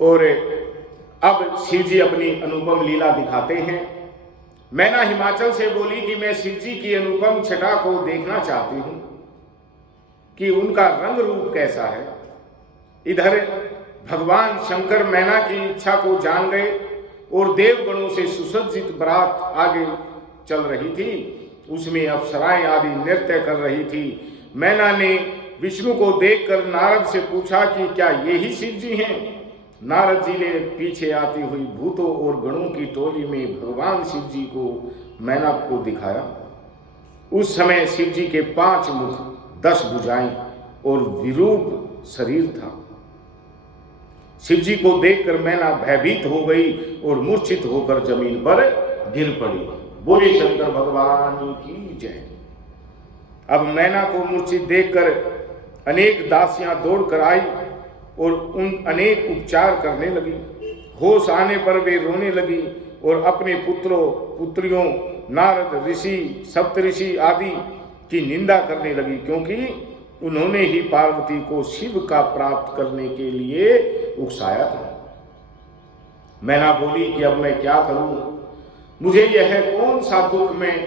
और अब शिव जी अपनी अनुपम लीला दिखाते हैं। मैना हिमाचल से बोली कि मैं शिव जी की अनुपम छटा को देखना चाहती हूं कि उनका रंग रूप कैसा है। इधर भगवान शंकर मैना की इच्छा को जान गए और देवगणों से सुसज्जित बारात आगे चल रही थी। उसमें अप्सराएं आदि नृत्य कर रही थी। मैना ने विष्णु को देखकर नारद से पूछा कि क्या ये ही शिव जी हैं? नारद जी ने पीछे आती हुई भूतों और गणों की टोली में भगवान शिव जी को मैना को दिखाया। उस समय शिव जी के 5 मुख, 10 भुजाएं और विरूप शरीर था। शिव जी को देखकर मैना भयभीत हो गई और मूर्छित होकर जमीन पर गिर पड़ी। बोले शंकर भगवान की जय। अब मैना को मूर्छित देखकर अनेक दासियां दौड़कर आई और उन अनेक उपचार करने लगी। होश आने पर वे रोने लगी और अपने पुत्रों पुत्रियों नारद ऋषि, सप्तऋषि आदि की निंदा करने लगी, क्योंकि उन्होंने ही पार्वती को शिव का प्राप्त करने के लिए उकसाया था। मैना बोली कि अब मैं क्या करूं? मुझे यह कौन सा दुख में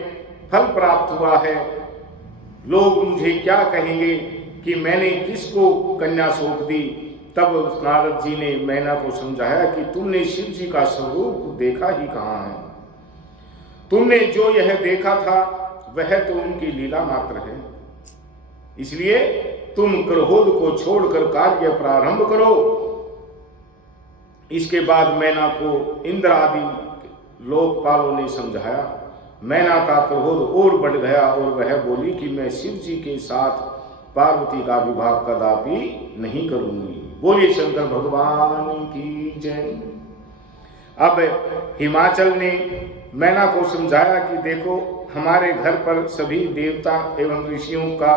फल प्राप्त हुआ है? लोग मुझे क्या कहेंगे कि मैंने किसको कन्या सौंप दी? तब नारद जी ने मैना को समझाया कि तुमने शिव जी का स्वरूप देखा ही कहाँ है। तुमने जो यह देखा था वह तो उनकी लीला मात्र है। इसलिए तुम क्रोध को छोड़कर कार्य प्रारंभ करो। इसके बाद मैना को इंद्र आदि लोकपालों ने समझाया। मैना का क्रोध और बढ़ गया और वह बोली कि मैं शिव जी के साथ पार्वती का विवाह कदापि नहीं करूंगी। बोलिए शंकर भगवान की जय। अब हिमाचल ने मैना को समझाया कि देखो, हमारे घर पर सभी देवता एवं ऋषियों का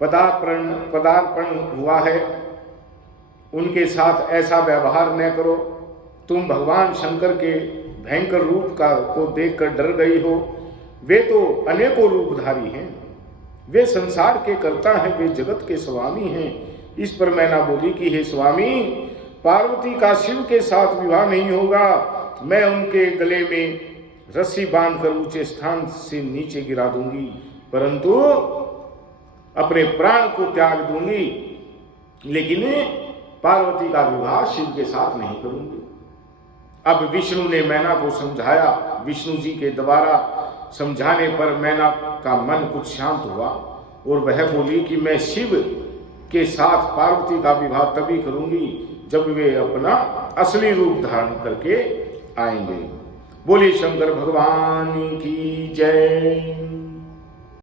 पदार्पण हुआ है। उनके साथ ऐसा व्यवहार न करो। तुम भगवान शंकर के भयंकर रूप को देखकर डर गई हो। वे तो अनेकों रूपधारी हैं। वे संसार के कर्ता हैं, वे जगत के स्वामी हैं। इस पर मैना बोली कि हे स्वामी, पार्वती का शिव के साथ विवाह नहीं होगा। मैं उनके गले में रस्सी बांधकर ऊंचे स्थान से नीचे गिरा दूंगी, परंतु अपने प्राण को त्याग दूंगी, लेकिन पार्वती का विवाह शिव के साथ नहीं करूंगी। अब विष्णु ने मैना को समझाया। विष्णु जी के द्वारा समझाने पर मैना का मन कुछ शांत हुआ और वह बोली कि मैं शिव के साथ पार्वती का विवाह तभी करूंगी जब वे अपना असली रूप धारण करके आएंगे। बोलिए शंकर भगवान की जय।